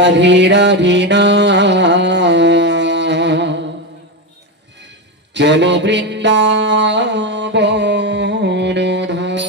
রাধে রাধে না চলো বৃন্দাবন ধাম।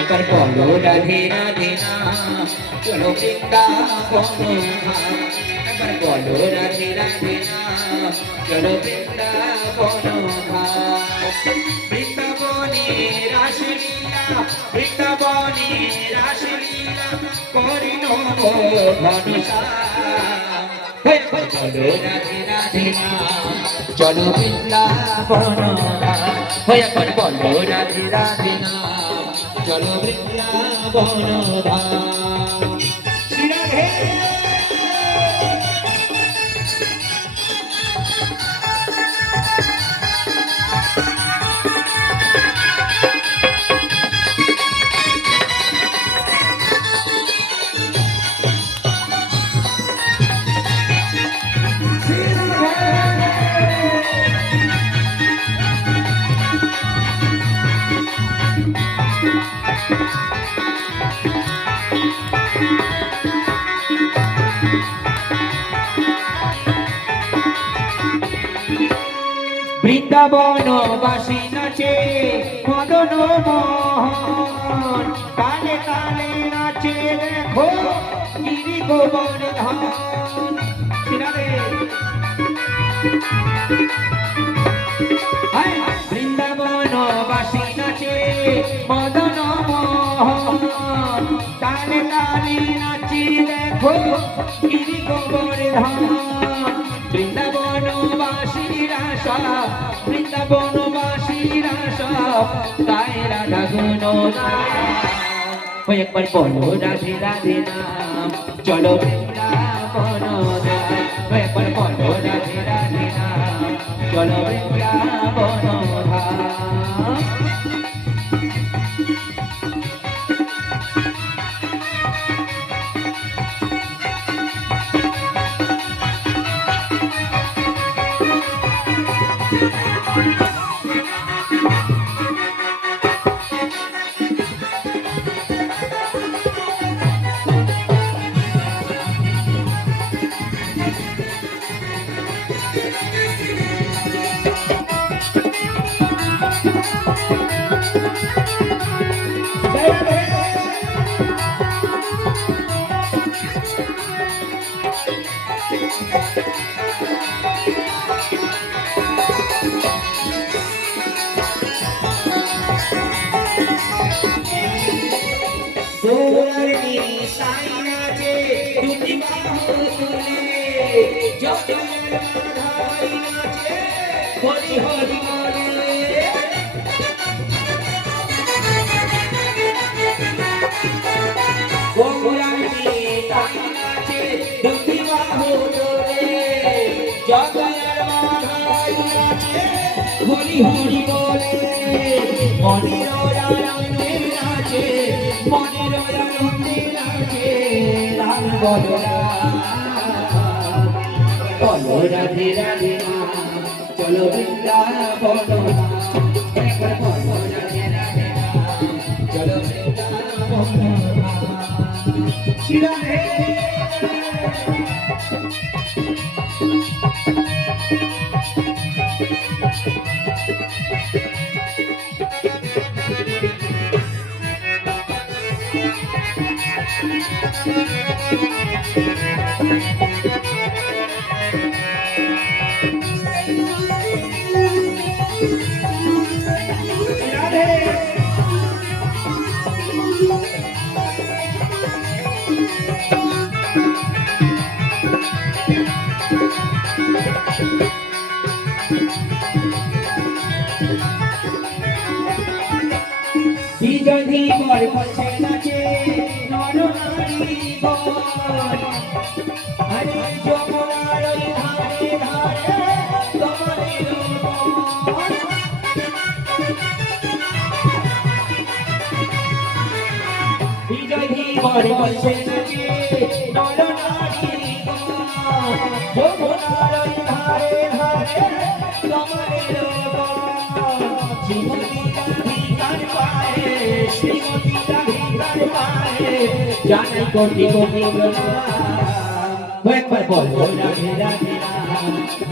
একবার বলো রাধে রাধে না চলো বৃন্দাবন ধাম। একবার বলো রাধে রাধে না চলো বৃন্দাবন ধাম। বৃন্দাবনে রাসলীলা বৃন্দাবনে রাসলীলা করিল মনুষা। বলো রাধে রাধে না চলো বৃন্দাবন ধাম। একবার বলো রাধে রাধে না চলো বৃন্দাবন ধাম। শ্রী রাধে বৃন্দাবনবাসী নাচে মদন মোহন। কালে কালে নাচে দেখো গিরি গোবর্ধন। বৃন্দাবনবাসী নাচে মদন মোহন। কালে কালে নাচে দেখো গিরি গোবর্ধন। বৃন্দাবনবাসীরা সব বৃন্দাবনবাসীরা সব গায় রাধা গুণগান। একবার বলো রাধে রাধে নাম চলো বৃন্দাবন ধাম। একবার বলো রাধে রাধে নাম চলো বৃন্দাবন ধাম। হরি হরি বলে গৌরাঙ্গী তাই নাচে দুটি বাহু তোলে। জগয়ের মাথায় নাচে হরি হরি বলে। মনের আনন্দে নাচে মনের আনন্দে নাচে রাম বলরাম। বলো রাধে রাধে চলো বৃন্দাবন ধাম। একবার বলো রাধে রাধে চলো বৃন্দাবন ধাম। শ্রী রাধে ধীবর বলছে নাচে নর নারী গণ আরে যমুনার ওই ধারে ধারে তোমারই রূপ বিজয় ধীবর বলছে নাচে নর নারী গণ যমুনার ওই ধারে ধারে তোমারই রূপ শ্রীমতীটা ভিকার পায়ে শ্রীমতীটা ভিকার পায়ে জানাই কোটি কোটি প্রণাম একবার বলো রাধে রাধে রাম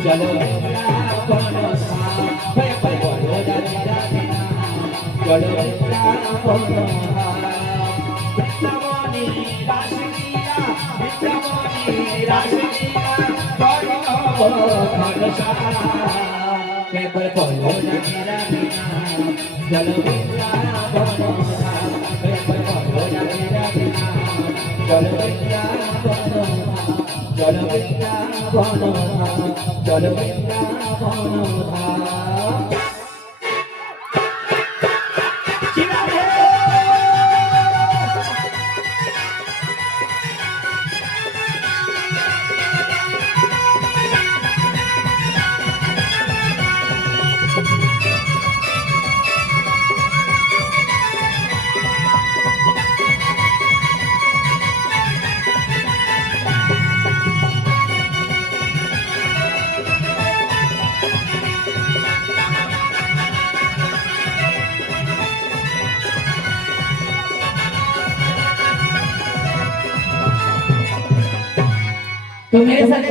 চলো বৃন্দাবন ধাম একবার বলো রাধে রাধে রাম চলো বৃন্দাবন ধাম বৃন্দাবনে রাসলীলা বৃন্দাবনে রাসলীলা করো ঘনশ্যাম একবার বলো রাধে রাধে রাম চলো বৃন্দাবন ধাম একবার বলো রাধে রাধে রাম চলো বৃন্দাবন ধাম চলো বৃন্দাবন ধাম চলো বৃন্দাবন ধাম तो मेरे साथ